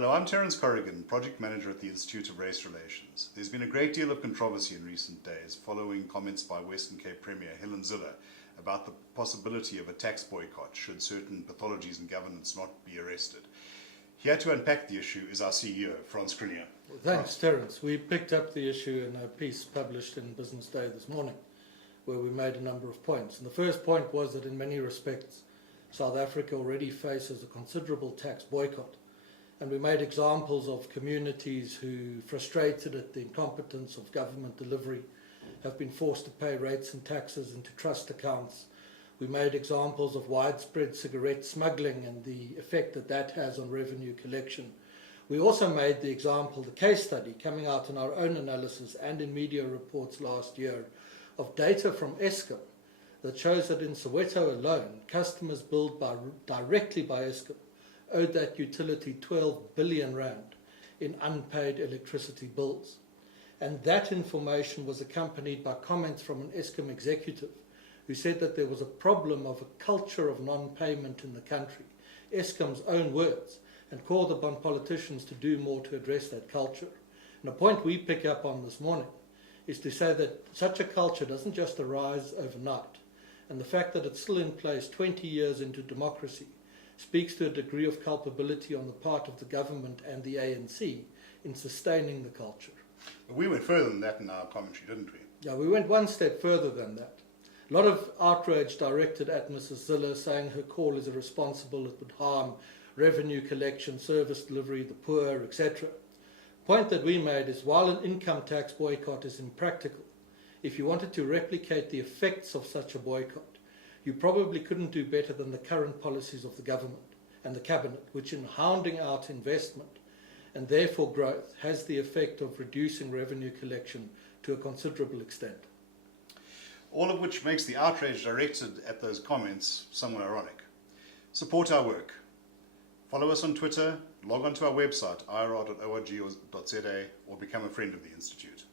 Hello, I'm Terence Corrigan, Project Manager at the Institute of Race Relations. There's been a great deal of controversy in recent days following comments by Western Cape Premier Helen Zille about the possibility of a tax boycott should certain pathologies in governance not be arrested. Here to unpack the issue is our CEO, Frans Cronje. Well, thanks, Terence. We picked up the issue in a piece published in Business Day this morning, where we made a number of points. And the first point was that in many respects, South Africa already faces a considerable tax boycott. And we made examples of communities who, frustrated at the incompetence of government delivery, have been forced to pay rates and taxes into trust accounts. We made examples of widespread cigarette smuggling and the effect that that has on revenue collection. We also made the example, the case study coming out in our own analysis and in media reports last year, of data from Eskom that shows that in Soweto alone, customers billed directly by Eskom owed that utility 12 billion rand in unpaid electricity bills. And that information was accompanied by comments from an Eskom executive who said that there was a problem of a culture of non-payment in the country, Eskom's own words, and called upon politicians to do more to address that culture. And a point we pick up on this morning is to say that such a culture doesn't just arise overnight, and the fact that it's still in place 20 years into democracy speaks to a degree of culpability on the part of the government and the ANC in sustaining the culture. But we went further than that in our commentary, didn't we? Yeah, we went one step further than that. A lot of outrage directed at Mrs. Zille, saying her call is irresponsible, it would harm revenue collection, service delivery, the poor, etc. The point that we made is while an income tax boycott is impractical, if you wanted to replicate the effects of such a boycott, you probably couldn't do better than the current policies of the government and the cabinet, which in hounding out investment and therefore growth has the effect of reducing revenue collection to a considerable extent. All of which makes the outrage directed at those comments somewhat ironic. Support our work. Follow us on Twitter, log on to our website, irr.org.za, or become a friend of the Institute.